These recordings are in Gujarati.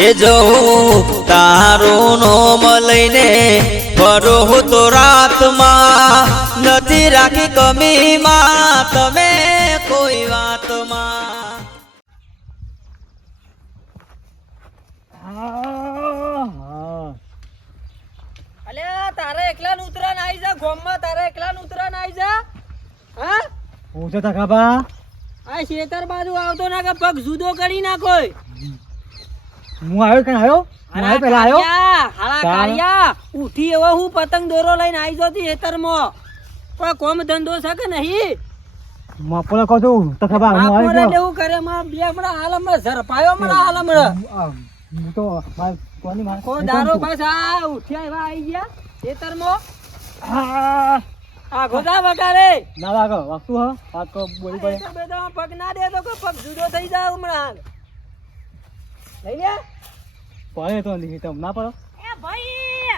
એ જવું તારું નોમ લઈને ફરો હું તો રાતમાં નથી રાખી કમીમાં. તમે કોઈ વાતમાં. અલે તારે એકલા ઉતરા ના આવી જા ગોમમાં તારે એકલા ઉતરા ના આવી જા. હા? પૂછો તા ખાબા આ શેતર બાજુ આવતો ના કે પગ જુદો કરી નાખો હું આવ્યો કઈ આવ્યો? હું આવ્યો પેલા આવ્યો? હાલા કાળિયા ઉઠી એવો હું પતંગ દોરો લઈને આવી જતી ખેતરમાં. પણ કોમ ધંધો છે કે નહીં? મપોલો કહું છું તો ખાબા હું આવ્યો લેવું કરે માં બે હમણાં હાલ હમણાં ઝરપાયો હમણાં હાલ હમણાં. હું તો માર કોની માર કો દારો બસ આ ઉઠ્યા એવા આવી ગયા ખેતરમાં? આ, આ ગોદા વગારે ના લાગો વસ્તુ હા? વાત તો બોલી પડે પગ ના દે તો કે પગ જુદો થઈ જાય હમણાં. લઈ લે. પડે તો નહીં તમ ના પડો. એ ભાઈ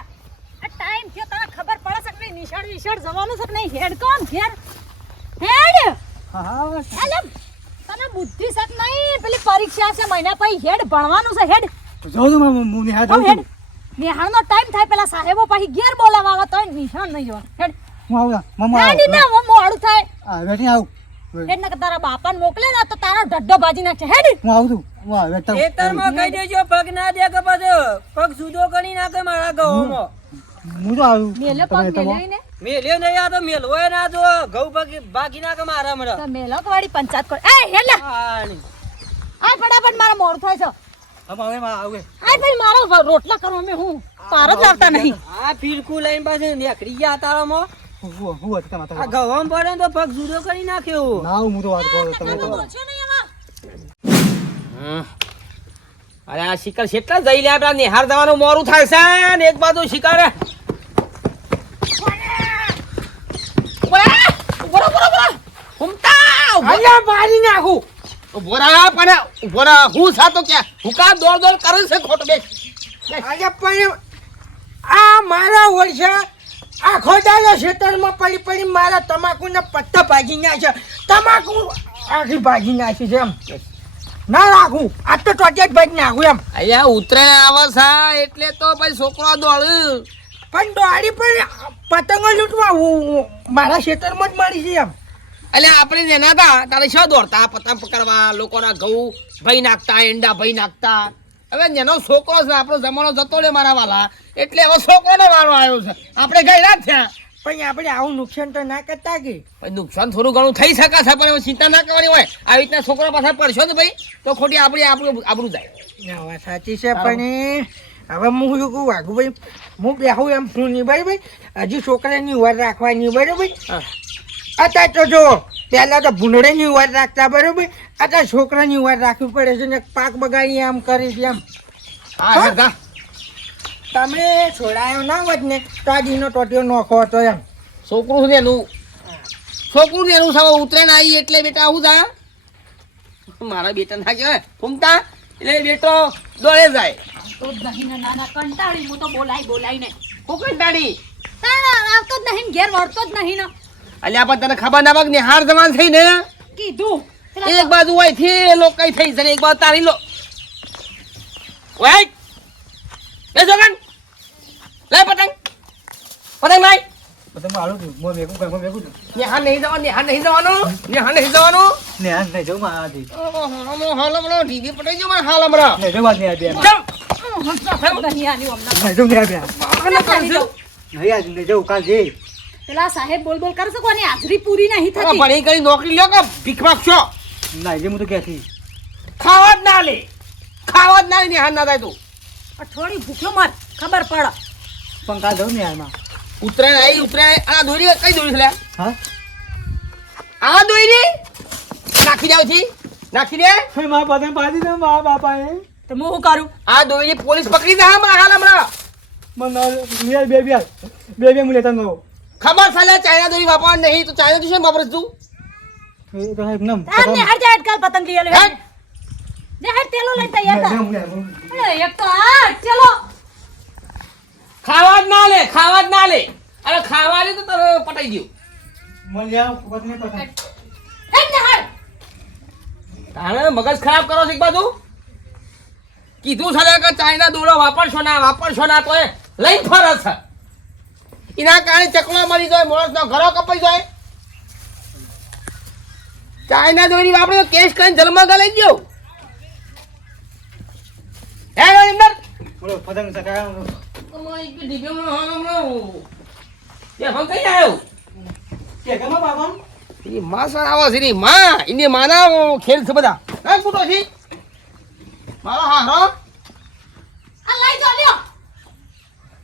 આ ટાઈમ થયો તને ખબર પડે છે કે નહીં? નિશાળ વિશાળ જવાનું છે કે નહીં? હેડ કોણ? ઘેર. હેડ. હા હા તને બુદ્ધિ છે કે નહીં? પેલી પરીક્ષા છે મહિના પછી હેડ ભણવાનું છે હેડ. જોઉં છું હું હું નિહાળ જાઉં હેડ. છું. નિહાળનો ટાઈમ થાય પેલા સાહેબો પછી ઘેર બોલાવવા આવે તો નિશાળ નહીં જવાનું હેડ. હું આવું. મમ્મા હેડ ના હું મોડું થાય. આ બેઠી આવું. હેડ ને તારા બાપાને મોકલે ને તો તારો ઢડ્ડો ભાજી નાખશે. હેડ. હું આવું છું. ખેતરમાં કહી દેજો પગ ના દે કે પછી પગ જુદો કરી નાખે મારા ગૌમાં હું તો આવ્યું મેલે પગ તમે- મેલે નહીં આ તો મેલવો ના જો ઘઉં ભાગી ભાગી નાખે મારા હમણાં. મેલો વાળી પંચાયત કર એ હેડ આ ફટાફટ મારા મોડું થાય છે. હવે હવે આવે. આ ભાઈ મારો રોટલા કરવા મેં હું પાર જ નહીં. આ ફીરકું લઈને પાછું નીકળી ગયા તારામાં. હું હું હતું તમારે પડે તો પગ જુદો કરી નાખ્યો ના હું તો વાત કરું તમે. અરે આ શિકાર કેટલા જઈ લે આપડા નિહાર જવાનું મોરું થાય છે ને એક બાજુ શિકાર. રહા પણ હું સાતો ક્યાં? હુકા દોડ દોડ કરે છે ખોટ બે આજે પણ આ મારા વર્ષે આખો દાડો ખેતરમાં પડી પડી મારા તમાકુના પત્તા ભાજી નાખ્યા તમાકુ આખી ભાગી નાખી છે એમ. ના રાખું. આ તો ટોટે જ ભાઈ નાખું એમ. અહીંયા ઉતરાયણ આવે સા એટલે તો ભાઈ છોકરો દોડ્યું પણ દોડી પણ પતંગો લૂંટવા મારા ખેતરમાં જ મળી છે એમ. એટલે આપણે જેના હતા તારે શું દોડતા? પતંગ પકડવા લોકોના ઘઉં ભાઈ નાખતા એંડા ભાઈ નાખતા. હવે જેનો છોકરો છે આપણો જમાનો જતો રે મારા વાલા. એટલે હવે છોકરોનો વારો આવ્યો છે. આપણે ગયેલા જ થયા. પણ આપણે આવું નુકસાન તો ના કરતા કે? નુકસાન થોડું ઘણું થઈ શકે છે પણ ચિંતા ના કરવાની હોય. આવી રીતના છોકરા પાસે પડશો ને ભાઈ તો ખોટી આપણી આપણું આપણું જાય. વાત સાચી છે પણ હવે હું શું કહું વાઘુ ભાઈ હું બેહું એમ છું નહીં બરાબર? હજુ છોકરાની વાર રાખવાની બરાબર. અત્યારે તો જો પહેલા તો ભૂંડળીની વાર રાખતા બરાબર? અત્યારે છોકરાની વાર રાખવી પડે છે ને પાક બગાડી આમ કરી છે એમ હા. તમે છોડાયો ના હોત ને તો આ દીનો ટોટીઓ નોખો હતો એમ. છોકરું છે ને એનું છોકરું ને એનું સાવ ઉતરે ના આવી એટલે બેટા આવું જા. મારા બેટા ના કહેવાય. ફૂમતા. એટલે બેટો દોડે જાય. તો જ નાના કંટાળી હું તો બોલાઈ બોલાઈને હું કંટાળી? આવતો જ નહીં ને ઘેર વળતો જ નહીં ને. અલ્યા પણ તને ખબર ના હાર જમાન થઈ ને? કીધું. એક બાજુ હોયથી કઈ થઈ એક બાજુ તારી લો. વેટ લે જોગન લે પતંગ પતંગ લાય હું આવું છું હું ભેગું કરું, હું ભેગું છું. નિહાર નહીં જવાનું નિહાર નહીં જવાનું નિહાર નહીં જવાનું ને આ નહીં જવું માં આજી. હમણાં હાલ હમણાં ઢીંગી પટાઈ ગયો મારે હાલ હમણાં નહીં જવું આજ નહીં આજે. ચમ કરશું. પેલા સાહેબ બોલ બોલ કરે છે કોની હાજરી પૂરી નહીં થતી ભણી કરી નોકરી લ્યો કે ભીખ માગશો ના જે હું તો ક્યાંથી ખાવા જ ના લે ખાવા જ ના લે નિહાર ના થાય તું અઠવાડિયું ભૂખ્યો મર ખબર પડે પણ કાલ ને હાલમાં. ઉતરાયણ આવી ઉતરાયણ આ દોરી કઈ દોરી છે લે હા? આ દોરી નાખી જાવ છી. નાખી દે. હે, મા પાસે પાડી દે મા બાપા એ તો હું શું કરું? આ દોરી પોલીસ પકડી દે મા હાલ હમણાં. મને બે બે બે બે હું લેતા ખબર સાલે ચાઇના દોરી વાપરવા નહીં તો ચાઇના દોરી વાપરસ તું? એ કાલ પતંગ લઈ લે હેટ. જે હટ તેલો લઈ તૈયાર થા. એક તો આ ચલો. ખાવા જ ના લે ખાવા જ ના લે. અરે ખાવા લે તો તને પટાઈ ગયું મને લ્યા, પતંગ પતંગ. હેટ ને હટ તારે મગજ ખરાબ કરો છે એક બાજુ? કીધું છે કે ચાઇના દોરો વાપરશો ના વાપરશો ના તો એ લઈ ફરે છે. એના કારણે ચકલા મરી જાય માણસનો ઘરો કપાઈ જાય. ચાઇના દોરી વાપરે તો કેસ કરીને જન્મ લઈ ગયો હે રવિન્દર બોલો પતંગ ચગાવ્યો. કે ગમો બાબા એની માં સર આવો છે એની માં એની માના ખેલ છે બધા. હા કુટો છે. મારો હારો આ લઈ જો લ્યો.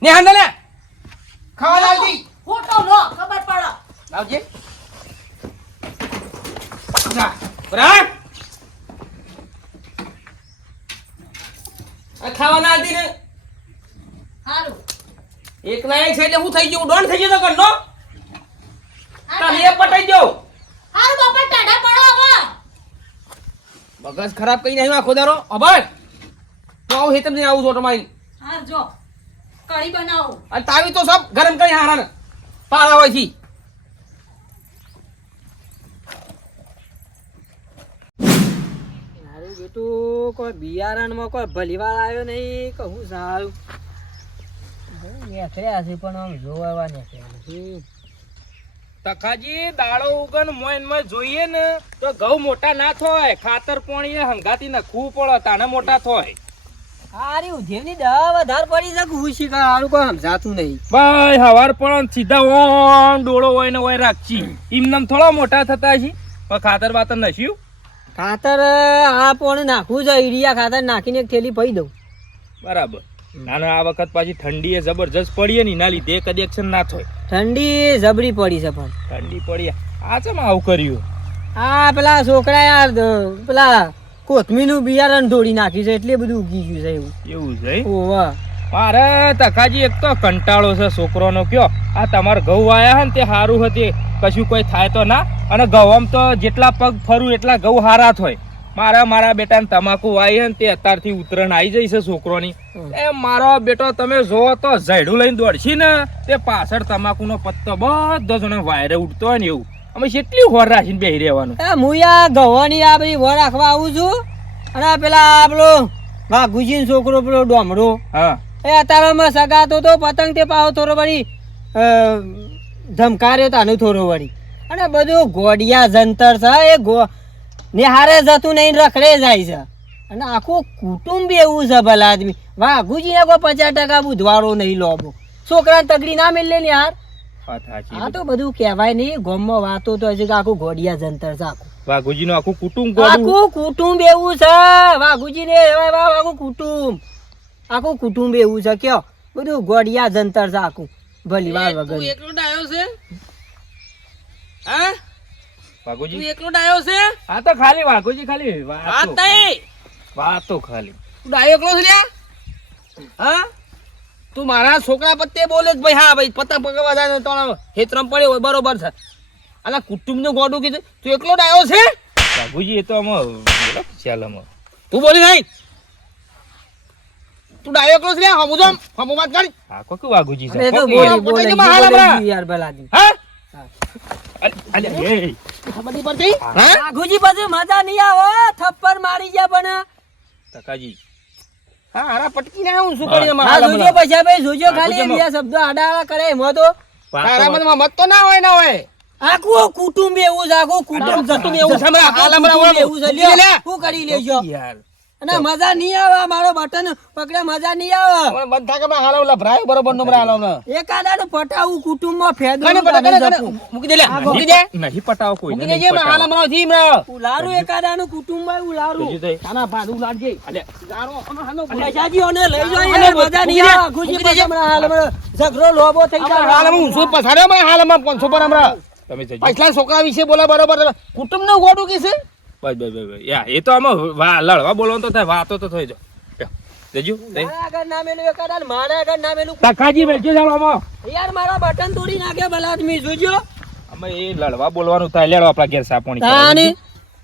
ને હાંડે લે. ખાવા લાવજી. ફોટો લો ખબર પડે. લાવજે. જા બરાબર ખાવા ના હતી ને સારું એક ના એક છે એટલે હું થઈ ગયું? ડોન થઈ ગયો તો ઘરનો? તમે એ પટાઈ બાપા પડો હવે. મગજ ખરાબ કઈ નહીં આખો દારો અબર તો આવું હેતમ નહીં આવું છો તમારી હા જો. કઢી બનાવો. અને તાવી તો સબ ગરમ કરી હારા પારા હોય છે બેટું કોઈ બિયારણમાં કોઈ ભલીવાર આવ્યો નહીં કે હું સારું નીકળ્યા છે પણ આમ જોવા નીકળ્યા નથી તખાજી દાડો ઉગન મોઈનમાં જોઈએ ને તો ઘઉં મોટા ના થાય. ખાતર પોણી હંગાતી નખવું પડે તાને મોટા થાય. આરી ઉધેવની દવા વધારે પડી છે કે હું હારું કોઈ સમજાતું નહીં. ભાઈ હવાર પણ સીધા ઓમ ડોળો હોય ને હોય થોડા મોટા થતા છે પણ ખાતર બાતર નસ્યું ખાતર આ પણ નાખવું છે ઈડિયા ખાતર નાખીને એક થેલી પઈ દઉં. બરાબર. નાના આ વખત પાછી ઠંડી એ જબરજસ્ત પડી ને એના લીધે કદેક્શન ના થાય. ઠંડી જબરી પડી છે પણ. ઠંડી પડી આ ચમ આવું કર્યું? આ પેલા છોકરા યાર પેલા કોથમીનું બિયારણ ઢોળી નાખ્યું છે એટલે બધું ઉગી ગયું છે એવું. એવું છે ઓવા મારે તકાજી એક તો કંટાળો છે છોકરોનો કયો. આ તમારા ઘઉં આયા ને તે સારું હતી કશું કોઈ થાય તો ના. અને ઘઉં તો જેટલા પગ ફરું એટલા ઘઉં હારા થાય. મારા મારા બેટાને તમાકુ વાઈ હે ને તે અત્યારથી ઉતરણ આવી જઈ છે છોકરોની. એ મારો બેટો તમે જોવો તો ઝાડું લઈને દોડશી ને તે પાછળ તમાકુનો પત્તો બધો જણે વાયરે ઉડતો હોય ને એવું. અમે કેટલી હોર રાખીને બેહી રહેવાનું? એ હું આ ગવાની આ બધી હોર રાખવા આવું છું? અને પેલા આપણો વાઘુજી છોકરો પેલો ડોમડો. હા. એ અત્યારમાં સગાતો તો પતંગ તે પાહો થોડો વળી ધમકાર્યો તાનું થોડો વળી. અને બધું ગોડિયા જંતર છે એ ગો નિહારે જતું નહીં રખડે જાય છે. અને આખું કુટુંબ એવું છે ભલા આદમી વાઘુજી ને કોઈ પચાસ ટકા બુધવારો નહીં લોબો છોકરા તગડી ના મિલે ને યાર. આ તો બધું કહેવાય નહીં ગોમમાં વાતો તો હજી આખું ગોડિયા જંતર છે આખું. વાઘુજીનું આખું કુટુંબ આખું કુટુંબ એવું છે. વાઘુજી ને એવા એવા આખું કુટુંબ. આખું કુટુંબ એવું છે કયો. બધું ગોડિયા જંતર છે આખું. ભલી વાર વગર એકલો ડાયો છે? હા? વાઘુજી? તું એકલો ડાયો છે? આ તો ખાલી વાઘુજી ખાલી. વાત વાતો નહીં. વાતો ખાલી. તું ડાયો એકલો છે લ્યા? હા? તું મારા છોકરા પત્તે બોલે જ ભાઈ હા ભાઈ પતંગ પકડવા જાય ને તો હેતરમ પડ્યો હોય બરોબર છે. અને કુટુંબનું ગોડું કીધું. તું એકલો ડાયો છે? વાઘુજી એ તો આમાં ચાલ આમાં. તું બોલી નહીં. તું ડાયો એકલો છે લ્યા? હમુ તો હમુ વાત કરી. હા કોઈ વાઘુજી છે. કોક. યાર ભલાજી હા. અલે, ખબર પડતી? હા? વાઘુજી મજા નહીં આવે થપ્પડ મારી ગયા પણ. તકાજી હા હારા પટકી ના હું શું હા. કરી જોજો પછી ભાઈ જોજો ખાલી વાઘુજી શબ્દો આડા આડા કરે એમાં તો. તારા મનમાં મત તો ના હોય ના હોય. આખું કુટુંબ એવું આખું કુટુંબ જતું એવું છે. લ્યો શું કરી લેજો? યાર. અને મજા નહીં આવે મારો બટન પકડે મજા નહીં આવે. બધા કે હાલ ઓલા ભરાય બરોબર નો હાલ હમણાં એકાદાનું પટાવું કુટુંબમાં માં કને પટા કને કને મૂકી દે લે મૂકી દે. નહીં પટાવ કોઈ મૂકી દેજે હાલ હમણાં થી હમણાં ઉલારું એકાદા નું કુટુંબમાં ઉલારું તાના ભાડું લાડજે અલે, ગારો હમણાં હાલો અને જાજીઓને લઈ જાય અને મજા નહીં આવે. ખુશી મૂકી દેજે. પછી હાલ હમણાં ઝઘડો લોબો થઈ હમણાં હાલ હું શું પછાડ્યો મરા હાલમાં પાંચસો પર હમણાં. તમે જજો. પછલા છોકરા વિશે બોલા બરોબર. કુટુંબનું ગોડું કે છે? બસ બસ બસ. યા એ તો આમાં વા- લડવા બોલવાનું તો થાય વાતો તો થઈ જાય. જજો આગળ નામેલું એકાદા ને મારા આગળ નામેલું તકાજી વેચજો ચાલો આમાં. યાર મારા બટન તોડી નાખે ભલા આદમી જોજો. અમે એ લડવા બોલવાનું થાય લેડો આપણા ઘેર સાપોણી તાને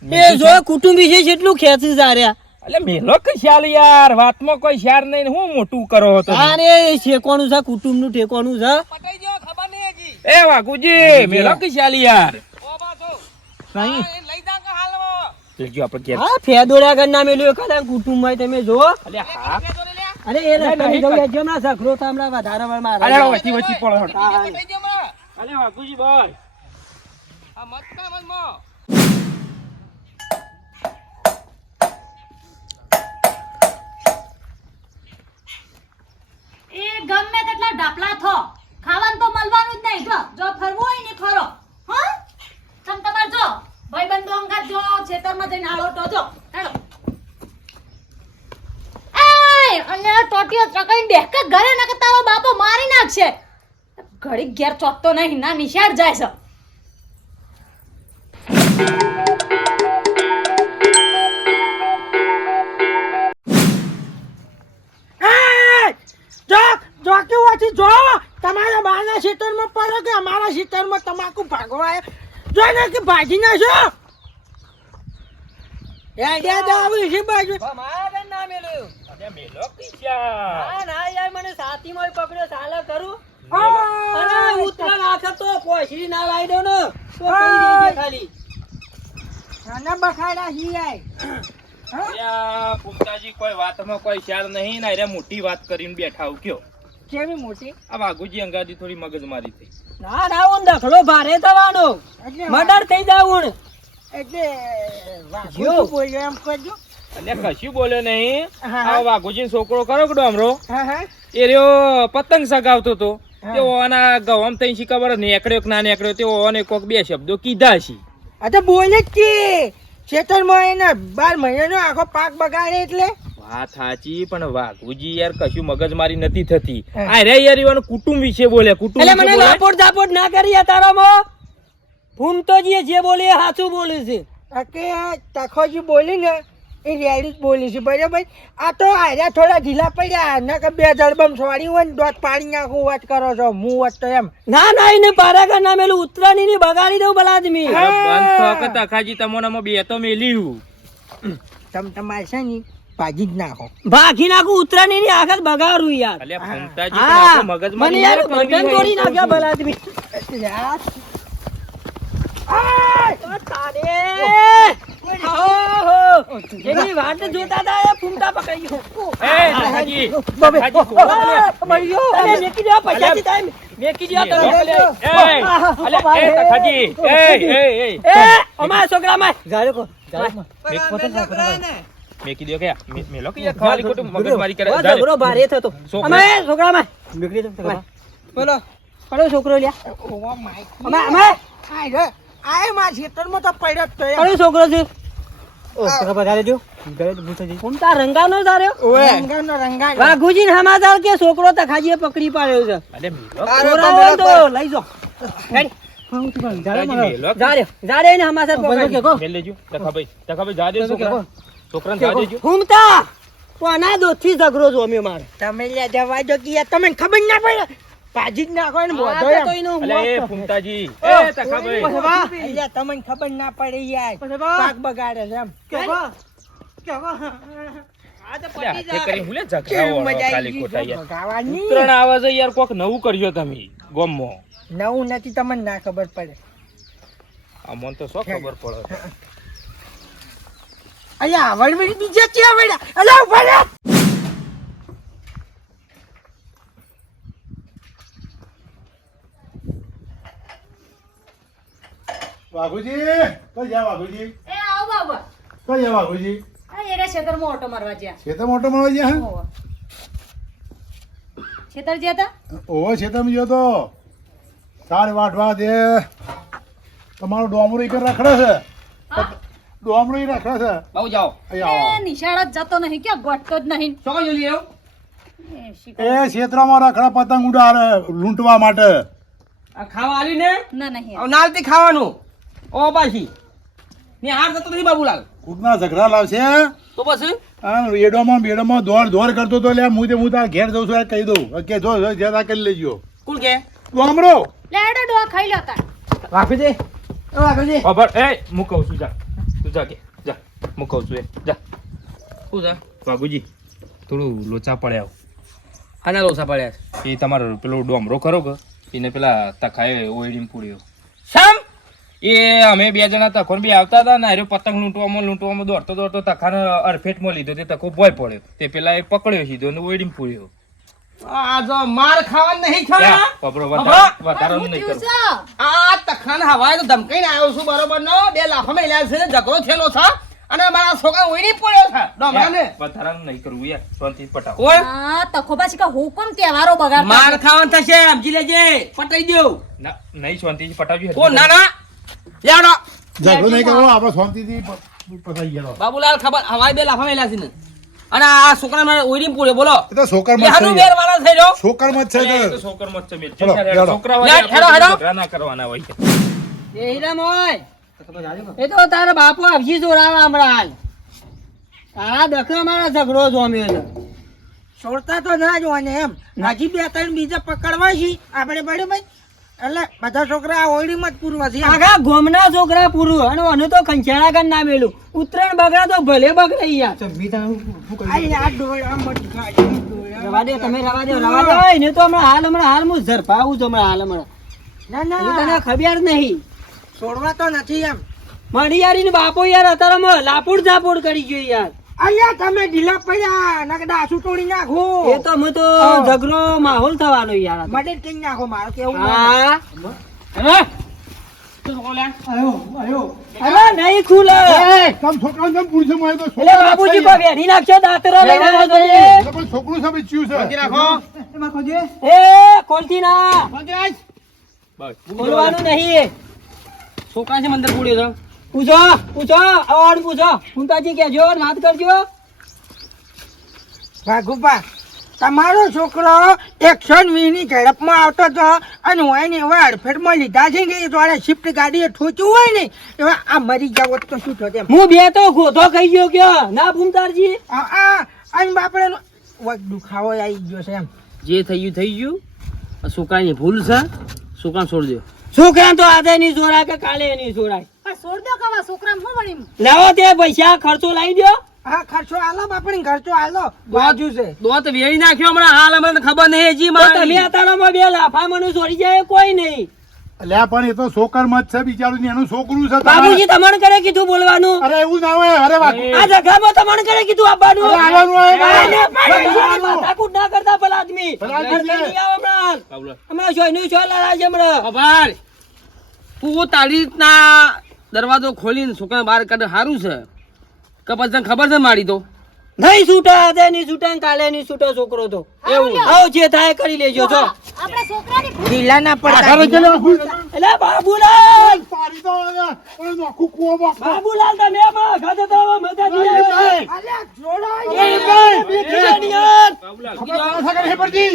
એ જો કુટુંબી છે જેટલું ખેંચી જાર્યા. એટલે મેલો ખ્યાલ યાર? વાતમાં કોઈ શાર નહીં હું મોટું કરો હતો તારે શેકોનું છે કુટુંબનું ઠેકોનું છે. પટાઈ દો ખબર નહીં હજી. એ વાગુજી મેલો કઈ ખ્યાલ યાર? ઓ બાસો કઈ લઈ જા કે હાલ લેજો આપણે ઘેર હા ઘર ના મેલ્યું કુટુંબમાં તમે હા. અરે એ રસ્તે જવું ના વધારે વાર મારે. પડો. એ ગમે તેટલા ઢાપલા થો. ખાવાનું તો મળવાનું જ નહીં. જો જો ફરવું હોય ને ખરો. હા? તમ તમાર જો. જો જઈને આળો તો હેલો એય અને ટોટીઓ ચકાઈને બેહ કે ઘરે ના કે તારો બાપો મારી નાખશે ઘડી ઘેર ચોટતો નહીં ના નિશાળ જાય છે! જો જો કેવાથી જો તમારા બાના ખેતરમાં પડો કે અમારા ખેતરમાં તમાકુ ભાગવા આવ્યો. જો ને કે ભાજી નાખો યાદ યાદ આવી છે બાજુ. મારા ના મેલ્યું. અલ્યા મેલો કીધા. હા, ના યાર, મને સાતીમાં પકડ્યો, સાલા કરું. અરે, ઉતરાણ આખે તો પોસડી ના લાવી દઉં ને, તો ખાલી. નાના બખાડા અલ્યા પુમતાજી કોઈ વાતમાં કોઈ ખ્યાલ નહીં ને અરે મોટી વાત કરીને બેઠા આવું કેવી મોટી? આ વાઘુજી અંગાજી થોડી મગજમારી થઈ. ના ના હું દખલો ભારે થવાનો. મર્ડર થઈ જાવું એટલે વાઘો જો. શું બોલ્યો એમ કરજો. અલ્યા કશું બોલ્યો નહીં. આ વાઘુજી છોકરો કરો કે ડોમરો? હા હા. એ રહ્યો પતંગ સગાવતો તો. તે ઓના ગવામ તઈ શી ખબર? નેકળ્યો કે ના નેકળ્યો? તે ઓને કોક બે શબ્દો કીધા છે. અચ્છા બોલે જ કે. ખેતરમાં એને બાર મહિનાનો આખો પાક બગાડે એટલે. વાત સાચી પણ વાઘુજી યાર કશું મગજમારી નથી થતી. આ રે યાર કુટુંબ વિશે બોલે કુટુંબ મને બોલે. દાપોડ ના કરી તારામાં ફૂમતોજીએ જે બોલે એ સાચું બોલે છે. કે તખોજી બોલી ને એ રેડી જ બોલી છે. બરાબર? આ તો આર્યા થોડા ઢીલા પડ્યા ન કે બે જળબમ છોડી હોય ને દોત પાડી નાખું વાત કરો છો? હું વાત તો એમ. ના ના એને પારાગર ના મેલું ઉતરાણી ની બગાડી દઉં ભલા આદમી અરે બંધ થો કે તખાજી તમોનામાં બે તો મેલ્યું તમ તમારે છે ને ભાગી જ નાખો. ભાગી નાખું ઉતરાણી ની આખત બગાડું યાર. હા. મગજમારી મને યાર ના કરવી ગરદન હોય. તોડી નાખ્યા ભલા આદમી! એની વાટ જોતા હતા એ ફૂમતા પકડી એ બબે. તખાજી છોડો ને. તમે મેકી દો પૈસાથી તમે મેકી દો એ, અલ્યા, એ તખાજી એ એ એ એ અમારા છોકરામાં મેકી દો કે મેલો કે ખાલી ખોટું મગજમારી કરે બહુ જાજે. ભારે થતો છોકરો. અમે છોકરામાં બોલો કડો છોકરો લ્યા ઓવા માય અમે અમે આ રે આ મારા ખેતરમાં તો પડ્યો તો એમ. છોકરો છે. ફૂમતા રંગાનો તાર્યો રંગાનો રંગાનો. વાઘુજી સમાચાર કે છોકરો તો ખાજીએ પકડી પાડ્યો છે. અલ્યા, મેલો. તો લઈ. જા. છોકરા તમે જવા દો કે તમને ખબર ના પડે? ભાજી જ નાખો ને બોધો તો એમ. એનું અલ્યા એ ફૂમતાજી. એ તખાભાઈ યાર તમને ખબર ના પડી યાર. પાક બગાડે છે એમ. અલ્યા, કેવી કોક નવું કર્યો તમે ગોમમાં. નવું નથી તમને ના ખબર પડે. તો શું ખબર પડે? અલ્યા આવડ બીજા ક્યાં અલ્યા વાઘુજી કઈ જા વાઘુજી? એ આવો બાબા. કઈ જા વાઘુજી? આ એરે ખેતરમાં ઓટો મારવા જ્યાં ખેતર મોટો મળવા ગયા હે? ઓહો. ખેતર જ્યાં તા? ઓહો ખેતરમાં ગયો તો. તાર વાટવા દે. તમારું ડોમરું એક રખડે છે. ડોમરું ઈ રખડે છે. બાબુ જાઓ. એ નિશાળ જ જતો નહીં ક્યાં ગોઠતો જ નહીં. શું કહ્યું લ્યો? એ શીખો. એ ક્ષેત્રમાં રખડે પતંગ ઉડાડે લૂંટવા માટે. આ ખાવા આલી ને? ના નહીં. નાલતી ખાવાનું. ઓ પાછી ને હાર થતો નથી બાબુલાલ. કૂકના ઝઘડા લાવશે? તો પછી? હા રેડોમાં બેડોમાં દોડ દોડ કરતો તો લે હું તે હું તાર ઘેર જઉં છું એ કહી દઉં. કે જો જો જે તા કરી લેજો. કોણ કે? ડોમરો લેડો ડો ખાઈ લો તાર. વાઘુજી? ઓ દે ખબર એ હું કહું છું જા. તું જા કે જા. હું કહું છું એ જા. શું છે બાબુજી થોડું લોચા પડ્યા આના લોચા પડ્યા છે. એ તમારો પેલો ડોમરો ખરો કે? એને પેલા તખાએ ઓઈડીમ પૂડ્યો એ અમે બે જણા તખોન બી આવતા હતા ને હારે પતંગ લૂંટવામાં લૂંટવામાં દોડતો દોડતો તખાને અરફેટમાં લીધો તે તકો ભોય પડ્યો. તે પેલા એ પકડ્યો સીધો ને ઓઈડી પૂર્યો. આ માર ખાવાનું નહીં છો પબરો અહો! વધારે વધારે હું નહીં થયું આ તખાન હવાએ તો ધમકાઈને આવ્યો છું બરોબર નો? બે લાફા મેલ્યા છે ઝઘડો થયેલો છે અને મારા છોકરા ઓઈડી પડ્યો છે. ડોમરાને વધારે નહીં કરવું યાર શાંતિ પટાવો. કોણ હા તખો પાછી કે હુકમ તહેવારો બગાડતા માર ખાવાનું થશે સમજી લેજે. પટાઈ દઉં ના નહીં શાંતિથી પટાવજો ના ના. લેવડો ઝઘડો નહીં કરવો આપણે શાંતિથી પતાઈ ગયા બાબુલાલ ખબર હવાઈ બે લાફા મેલા છે ને. અને આ છોકરા મારે ઓઈરી પૂરે બોલો. એ તો છોકર મત છે બેર યાર. વાળા થઈ રહ્યો છોકર મત છે એ તો છોકર મત છે. હેડો. છોકરા વાળા હેડો, હેડો. ઝઘડા ના કરવાના હોય એ હીરામ હોય એ તો તારા બાપુ આવજી જોડાવા હમણાં. હાલ તારા દખા મારા ઝઘડો જોમ્યો છે. છોડતા તો ના જોવાને એમ. હાજી બે ત્રણ બીજા પકડવા છે. આપણે બરાબર એટલે બધા છોકરા આ ઓયડીમાં જ પૂરવા છે. આખા ગોમના છોકરા પૂરું અને આનું તો કંચેડા કર ના મેલું ઉત્તરાયણ બગડા તો ભલે બગડે યાર. ડોળા રવા દે તમે રવા દે રવા દે એને તો હમણાં હાલ હમણાં હાલ હું ઝરપાવું છું હમણાં હાલ હમણાં. ના ના. તને ખબર નહીં. છોડવા તો નથી એમ. મણિયારી યારી ને બાપો યાર અત્યારે લાપુડ ઝાપુડ કરી ગયો યાર. અહીંયા તમે ઢીલા પડ્યા નકડા તોડી નાખો. એ તો હું તો ઝઘડો માહોલ થવાનો યાર. આ કઈ નાખો મારે કેવું હા. છોકરો લે? અરે નહીં ખુલે. એ, તમ છોકરાને કેમ પૂછ્યું? મારે તો છોકરો એટલે બાબુજી મત કોઈ છે વેરી નાખશો દાંતરો છો યાર. એ. એટલે પણ છોકરું સામે ચિયું છે. શાંતિ રાખો. એ ખોલતી ના. શાંતિ રાખ. ખોલવાનું નહીં. છોકરા છે મંદિર પૂડ્યો છે પૂછો પૂછો અવાડ પૂછો. કુંતાજી કેજો વાત કરજો. ભાગુભા તમારો છોકરો એકસો વીસની ઝડપમાં આવતો હતો અને હું એને એવા અડફેટમાં લીધા છે કે દ્વારા શિફ્ટ ગાડીએ ઠોચ્યું હોય ને એવા આ મરી જાવ તો શું થશે હું બે તો ગોધો ખાઈ ગયો કયો. ના ભૂમતારજી? આ આ અને બાપડે દુખાવો આવી ગયો છે એમ. જે થઈ ગયું થઈ ગયું છોકરાની ભૂલ છે. છોકરા છોડી દો છોકરા તો આજે નહીં જોડાય કે કાલે નહીં જોડાય. કવા છોકરા હું વળી? લાવો તે પૈસા ખર્ચો લાવી દો હા ખર્ચો આલો બાપડી ખર્ચો આલો. બાજુ છે. દોત વેરી નાખ્યો હમણાં. હાલ અમને ખબર નહીં હજી તો મારી. તમે અત્યારમાં બે લાફા મને છોડી જાય કોઈ નહીં. અલ્યા પણ એ તો છોકર મત છે બિચારું ને એનું છોકરું છે બાબુજી તમને કરે કીધું બોલવાનું? અરે એવું ના હોય અરે. આ જગામાં તમને કરે કીધું આપવાનું? આવવાનું હોય ને. કરતા ભલા આદમી. હમણાં. જોઈ નું છો જો લડાઈ છે હમણાં. તું તારી રીતના દરવાજો ખોલીને છોકરા બહાર કાઢે સારું છે. કે પછી તને ખબર છે મારી તો? નહીં છૂટા આજે નહીં છૂટા કાલે નહીં છૂટો છોકરો તો એવું આવ જે થાય કરી લેજો છો આપણે છોકરાની ઢીલા ના પડતા એટલે બાબુલાલ પાડી દો હવે. પણ નોખું કૂવામાં. બાબુલાલ તમે આમાં ખાતે તો મજા નહીં આવે. અલ્યા એ ભાઈ, બેટી નિયન. બાબુલાલ. ખબર નથી પડતી?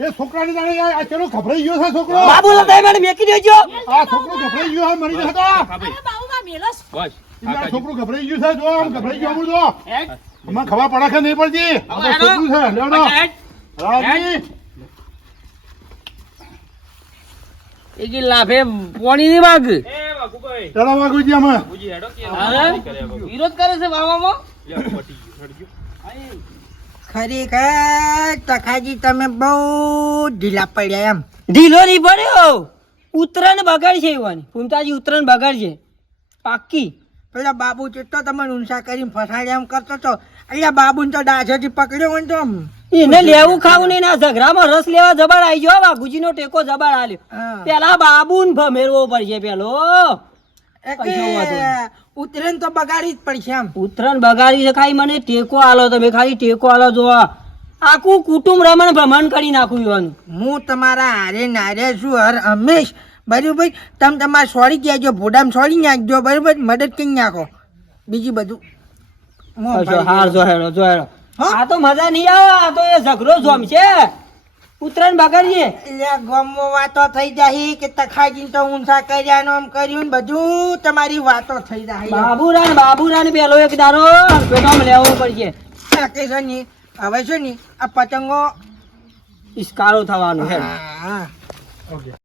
એ છોકરાને જાણે આ- આ ચલો ગભરાઈ ગયો છે છોકરો બાબુલાલ તમે મને મેકી દેજો આ છોકરો ગભરાઈ ગયો છે મરી જતો ખાબે. બાબુમાં મેલો બસ. છોકરો ગભરાઈ ગયું છે જો આમ ગભરાઈ ગયો આમ જો મને ખબર પડે કે નહીં પડતી? આ છે. લેવડો રાજી એ કે પોણી ની માગ ચલો વાગુજી અમે. બાબુજી હેડો કે અરે? નહીં કરે બાબુ. વિરોધ કરે છે. ખરેખર તખાજી તમે બહુ ઢીલા પડ્યા એમ. ઢીલો નહીં પડ્યો. ઉત્તરાયણ બગાડ છે એવાની. પુમતાજી ઉત્તરાયણ બગાડ છે. પાક્કી. પેલા બાબુ ચેટલો તમે ઊંસા કરીને ફસાડ્યા એમ કરતો તો અહીંયા બાબુન તો ડાછેથી પકડ્યો હોય તો એને લેવું ખાવું નહીં ના ઝઘડામાં રસ લેવા જબર આવી ગયો. બાગુજી નો ટેકો જબર આલ્યો. પેલા બાબુ ને ભમેરવો પડશે પેલો. ઉતરેન તો બગાડી જ પડશે આમ. ઉત્તરાયણ બગાડી છે ખાલી મને ટેકો આલો તમે ખાલી ટેકો આલો જો આખું કુટુંબ રમણ ભ્રમણ કરી નાખું એવાનું હું તમારા હારે નારે છું હર હંમેશ. બરાબર તમે તમારે સોરી કહેજો ભોડામ સોરી નાખજો બરાબર? મદદ કરી નાખો. બીજી બધું. હાર ગયો. જો હેડો જો હેડો હા? આ તો મજા નહીં આવે આ તો એ ઝઘડો જોમ છે ઉત્તરાયણ બગાડીએ ગામમાં વાતો થઈ જાય કે તખાજી તો ઊંસા કર્યા આમ કર્યું ને બધું તમારી વાતો થઈ જાય બાબુરાન બાબુરાન પેલો એક દારો પેટોમ લેવો પડશે. કે છે ને હવે છે ને આ પતંગો ઇસ્કારો થવાનો છે. હા